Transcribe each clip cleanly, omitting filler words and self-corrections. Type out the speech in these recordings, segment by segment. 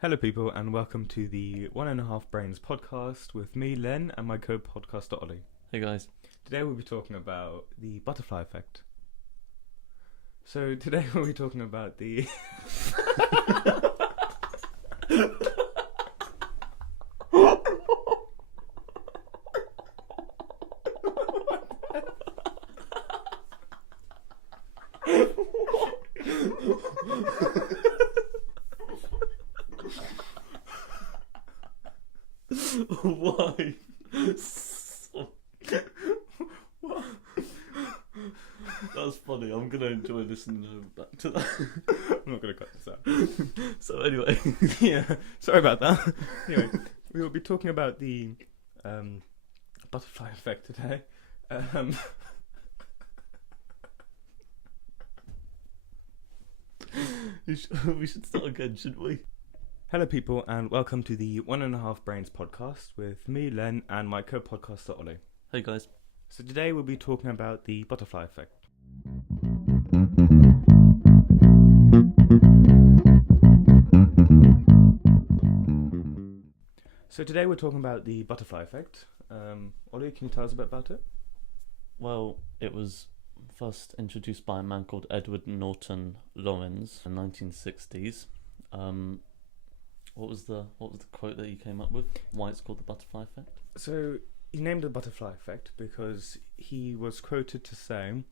Hello, people, and welcome to the One and a Half Brains podcast with me, Len, and my co-podcaster, Ollie. Hey guys. Today we'll be talking about the butterfly effect. So today we'll be talking about the... Why? That's funny. I'm gonna enjoy listening back to that. I'm not going to cut this out. So anyway, Yeah, sorry about that. Anyway, we will be talking about the butterfly effect today. we should start again, shouldn't we? Hello, people, and welcome to the One and a Half Brains podcast with me, Len, and my co-podcaster, Ollie. Hey guys. So today we'll be talking about the butterfly effect. So today we're talking about the butterfly effect. Ollie, can you tell us a bit about it? Well, it was first introduced by a man called Edward Norton Lawrence in the 1960s. What was the quote that he came up with? Why it's called the butterfly effect? So he named it the butterfly effect because he was quoted to say,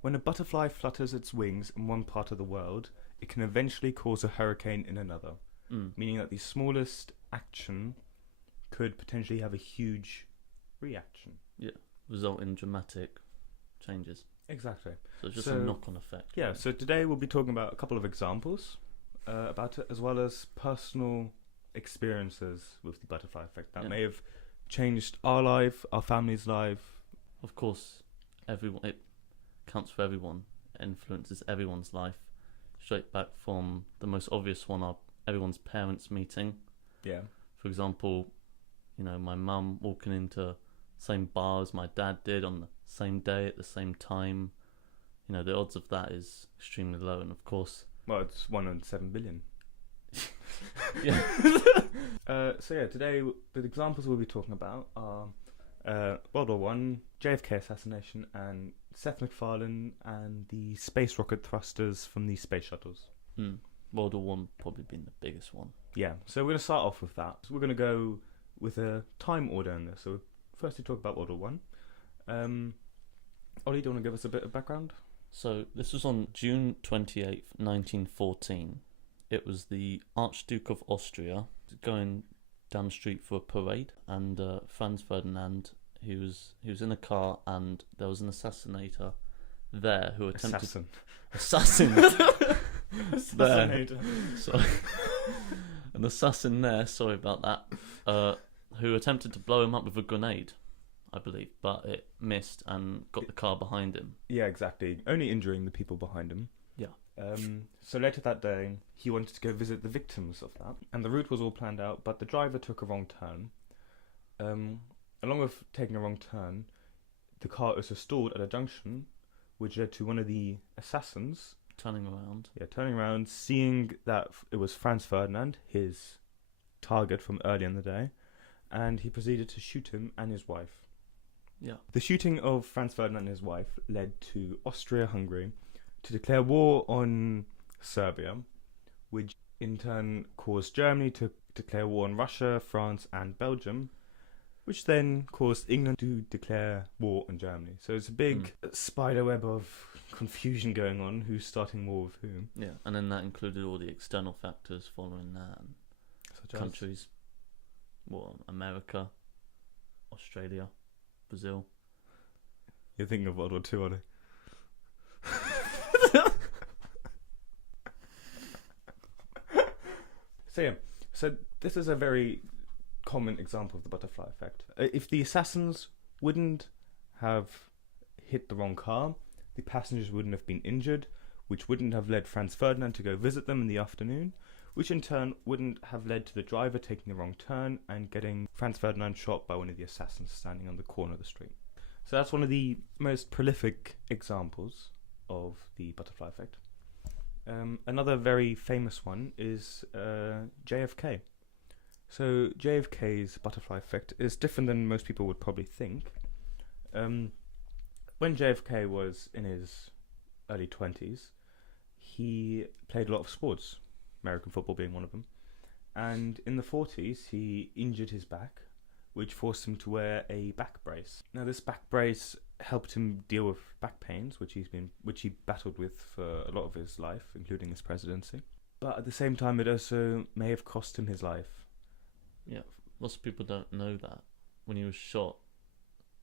"When a butterfly flutters its wings in one part of the world, it can eventually cause a hurricane in another." Meaning that the smallest action could potentially have a huge reaction. Yeah, result in dramatic changes. Exactly. So it's just a knock-on effect. Yeah, so today we'll be talking about a couple of examples about it, as well as personal experiences with the butterfly effect that may have changed our life, our family's life. Of course, it counts for everyone. It influences everyone's life. Straight back from the most obvious one, everyone's parents meeting. Yeah. For example, my mum walking into same bar as my dad did on the same day at the same time. The odds of that is extremely low, and of course, Well, it's 1 in 7 billion. yeah. Today the examples we'll be talking about are World War One, JFK assassination, and Seth MacFarlane and the space rocket thrusters from the space shuttles. World War One probably being the biggest one. Yeah, so we're going to start off with that. So we're going to go with a time order in this. So first we talk about World War One. Ollie, do you want to give us a bit of background? So this was on June 28th, 1914. It was the Archduke of Austria going down the street for a parade, and Franz Ferdinand, he was in a car, and there was an assassinator there who attempted... Assassin! Assassinator. Sorry. An assassin there, sorry about that, who attempted to blow him up with a grenade, I believe, but it missed and got the car behind him. Yeah, exactly. Only injuring the people behind him. Yeah. So later that day, he wanted to go visit the victims of that, and the route was all planned out, but the driver took a wrong turn. Along with taking a wrong turn, the car also stalled at a junction, which led to one of the assassins Turning around, seeing that it was Franz Ferdinand, his target from earlier in the day, and he proceeded to shoot him and his wife. Yeah. The shooting of Franz Ferdinand and his wife led to Austria-Hungary to declare war on Serbia, which in turn caused Germany to declare war on Russia, France and Belgium, which then caused England to declare war on Germany. So it's a big spider web of confusion going on, who's starting war with whom. Yeah, and then that included all the external factors following that, and Such countries, America, Australia, Brazil. You're thinking of World War II, Ollie. So this is a very common example of the butterfly effect. If the assassins wouldn't have hit the wrong car, the passengers wouldn't have been injured, which wouldn't have led Franz Ferdinand to go visit them in the afternoon, which in turn wouldn't have led to the driver taking a wrong turn and getting Franz Ferdinand shot by one of the assassins standing on the corner of the street. So that's one of the most prolific examples of the butterfly effect. Another very famous one is JFK. So JFK's butterfly effect is different than most people would probably think. When JFK was in his early 20s, he played a lot of sports, American football being one of them. And in the 40s, he injured his back, which forced him to wear a back brace. Now, this back brace helped him deal with back pains, which he battled with for a lot of his life, including his presidency. But at the same time, it also may have cost him his life. Yeah, lots of people don't know that when he was shot,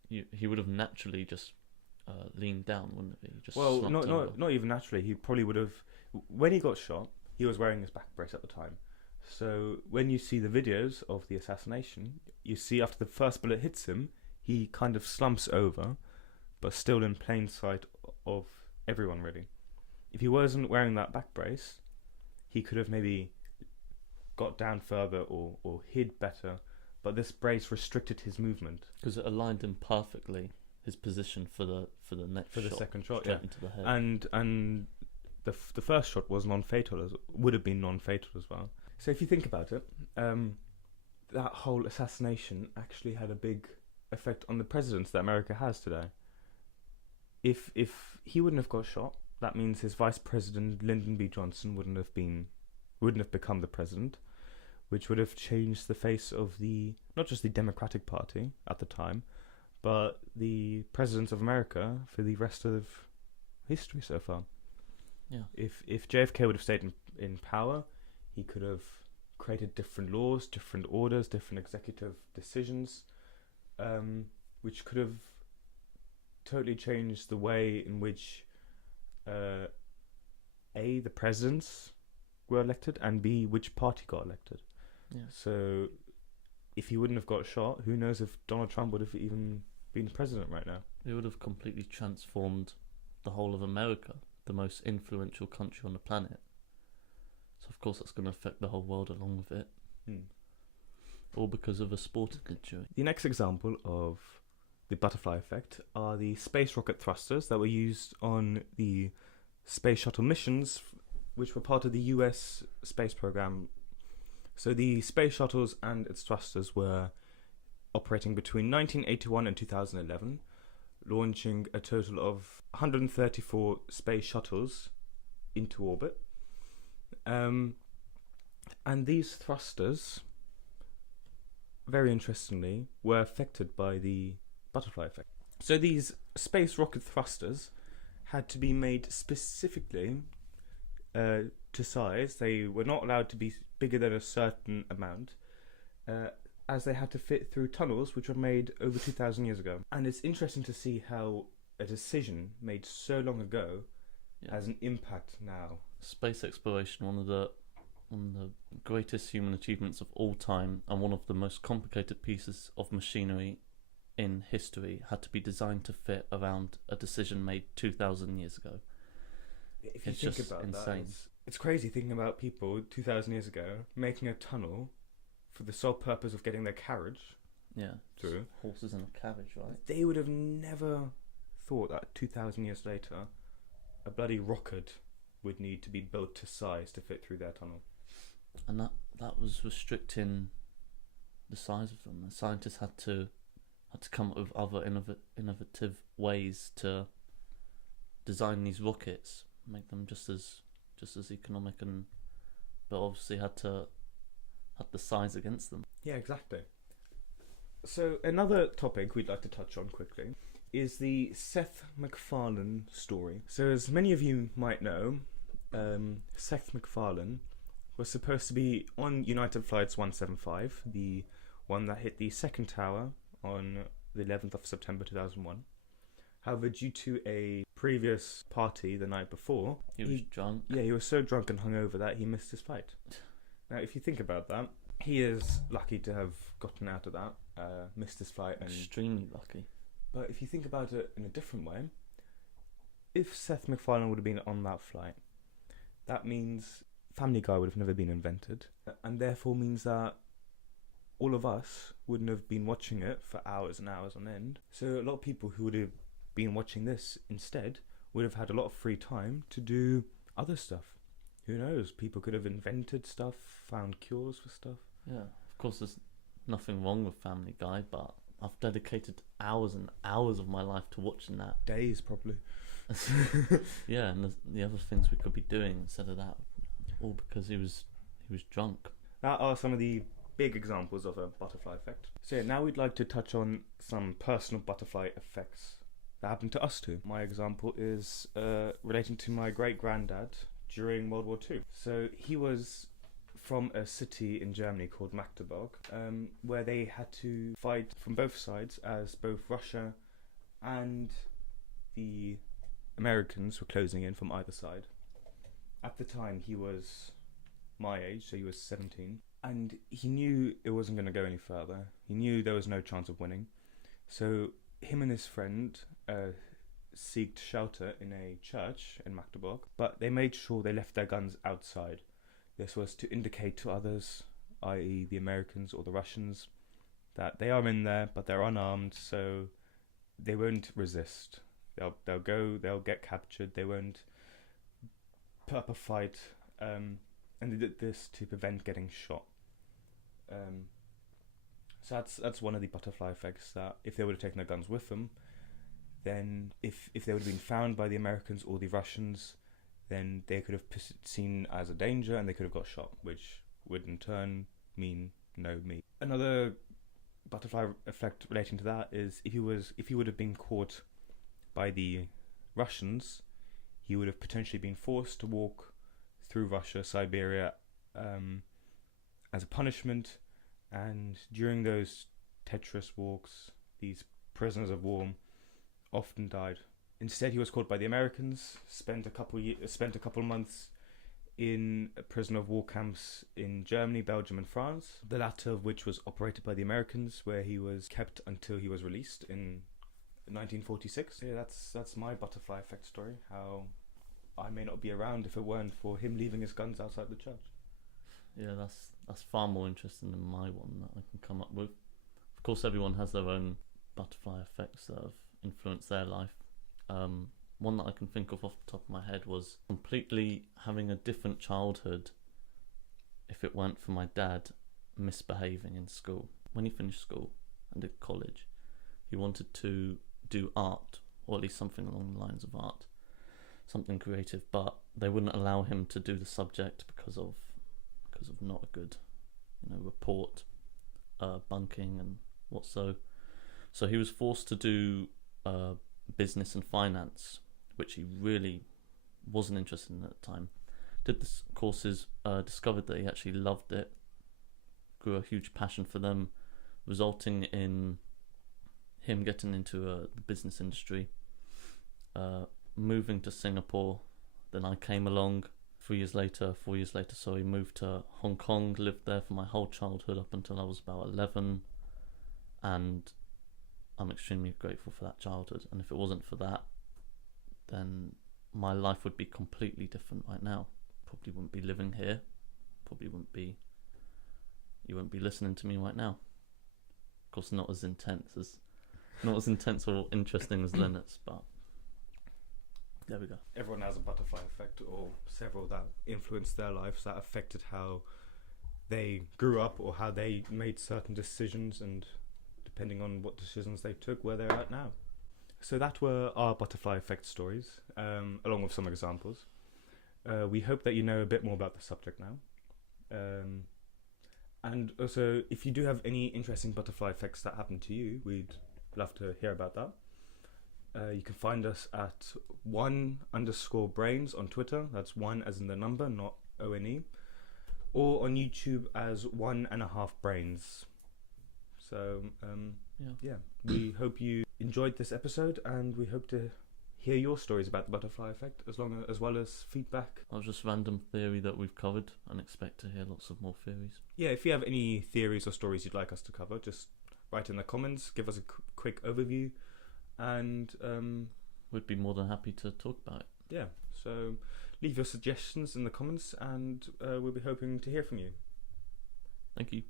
he would have naturally just leaned down, wouldn't he? Just well, slumped over. not even naturally. He probably would have. When he got shot, he was wearing his back brace at the time. So when you see the videos of the assassination, you see after the first bullet hits him, he kind of slumps over, but still in plain sight of everyone, really. If he wasn't wearing that back brace, he could have maybe got down further or hid better, but this brace restricted his movement. Because it aligned him perfectly, his position for the next shot. For the second shot, straight yeah. into the head. And the first shot was non-fatal, would have been non-fatal as well. So if you think about it, that whole assassination actually had a big effect on the presidents that America has today. If he wouldn't have got shot, that means his vice president Lyndon B. Johnson wouldn't have become the president, which would have changed the face of not just the Democratic Party at the time, but the presidents of America for the rest of history so far. Yeah. If JFK would have stayed in power, he could have created different laws, different orders, different executive decisions, which could have totally changed the way in which the presidents were elected, and B, which party got elected. Yeah. So if he wouldn't have got shot, who knows if Donald Trump would have even been president right now. It would have completely transformed the whole of America, the most influential country on the planet. So of course that's going to affect the whole world along with it. All because of a sporting injury. The next example of the butterfly effect are the space rocket thrusters that were used on the space shuttle missions, which were part of the US space program. So the space shuttles and its thrusters were operating between 1981 and 2011, launching a total of 134 space shuttles into orbit. And these thrusters, very interestingly, were affected by the butterfly effect. So these space rocket thrusters had to be made specifically to size. They were not allowed to be bigger than a certain amount, as they had to fit through tunnels which were made over 2,000 years ago. And it's interesting to see how a decision made so long ago has an impact now. Space exploration, one of the greatest human achievements of all time, and one of the most complicated pieces of machinery in history, had to be designed to fit around a decision made 2,000 years ago. If you It's think just about insane. that, it's crazy thinking about people 2,000 years ago making a tunnel for the sole purpose of getting their carriage through. Horses in a carriage, right? They would have never thought that 2,000 years later a bloody rocket would need to be built to size to fit through their tunnel. And that was restricting the size of them. The scientists had to come up with other innovative ways to design these rockets, make them just as economic, but obviously had the size against them. Yeah, exactly. So another topic we'd like to touch on quickly is the Seth MacFarlane story. So as many of you might know, Seth MacFarlane was supposed to be on United Flights 175, the one that hit the second tower on the 11th of September 2001. However, due to a previous party the night before, He was drunk. Yeah, he was so drunk and hungover that he missed his flight. Now, if you think about that, he is lucky to have gotten out of that, missed his flight. Extremely lucky. But if you think about it in a different way, if Seth MacFarlane would have been on that flight, that means Family Guy would have never been invented, and therefore means that all of us wouldn't have been watching it for hours and hours on end. So a lot of people who would have been watching this instead would have had a lot of free time to do other stuff. who knows? People could have invented stuff, found cures for stuff. Yeah, of course, there's nothing wrong with Family Guy, but I've dedicated hours and hours of my life to watching that. Days, probably. Yeah, and the other things we could be doing instead of that, all because he was drunk. That are some of the big examples of a butterfly effect. So yeah, now we'd like to touch on some personal butterfly effects that happened to us too. My example is relating to my great-granddad during World War II. So he was from a city in Germany called Magdeburg, where they had to fight from both sides, as both Russia and the Americans were closing in from either side. At the time, he was my age, so he was 17, and he knew it wasn't going to go any further. He knew there was no chance of winning, so him and his friend sought shelter in a church in Magdeburg, but they made sure they left their guns outside. This was to indicate to others, i.e. the Americans or the Russians, that they are in there, but they're unarmed, so they won't resist. They'll get captured, they won't put up a fight, and they did this to prevent getting shot. So that's one of the butterfly effects, that if they would have taken their guns with them, then if they would have been found by the Americans or the Russians, then they could have seen as a danger and they could have got shot, which would in turn mean no me. Another butterfly effect relating to that is if he would have been caught by the Russians, he would have potentially been forced to walk through Russia, Siberia, as a punishment, and during those treacherous walks, these prisoners of war often died. Instead, he was caught by the Americans, spent a couple months in prisoner of war camps in Germany, Belgium and France, the latter of which was operated by the Americans, where he was kept until he was released in 1946. Yeah, that's my butterfly effect story, how I may not be around if it weren't for him leaving his guns outside the church. Yeah, that's far more interesting than my one that I can come up with. Of course, everyone has their own butterfly effects that have influenced their life. One that I can think of off the top of my head was completely having a different childhood if it weren't for my dad misbehaving in school. When he finished school and did college, he wanted to do art, or at least something along the lines of art, something creative, but they wouldn't allow him to do the subject because of not a good, report, bunking and what so. So he was forced to do business and finance, which he really wasn't interested in at the time. Did the courses, discovered that he actually loved it, grew a huge passion for them, resulting in him getting into the business industry, moving to Singapore. Then I came along 4 years later, so he moved to Hong Kong, lived there for my whole childhood up until I was about 11, and I'm extremely grateful for that childhood. And if it wasn't for that, then my life would be completely different right now. Probably wouldn't be living here, you wouldn't be listening to me right now. Of course, not as intense or interesting as Leonard's, but there we go. Everyone has a butterfly effect, or several that influenced their lives, that affected how they grew up or how they made certain decisions, and depending on what decisions they took, where they're at now. So that were our butterfly effect stories, along with some examples. We hope that you know a bit more about the subject now. And also, if you do have any interesting butterfly effects that happen to you, we'd love to hear about that. You can find us at @1_brains on Twitter. That's one as in the number, not ONE. Or on YouTube as 1.5 brains. So, yeah. We hope you enjoyed this episode, and we hope to hear your stories about the butterfly effect, as well as feedback. Or just random theory that we've covered, and expect to hear lots of more theories. Yeah, if you have any theories or stories you'd like us to cover, just write in the comments, give us a quick overview, and we'd be more than happy to talk about it. Yeah, so leave your suggestions in the comments, and we'll be hoping to hear from you. Thank you.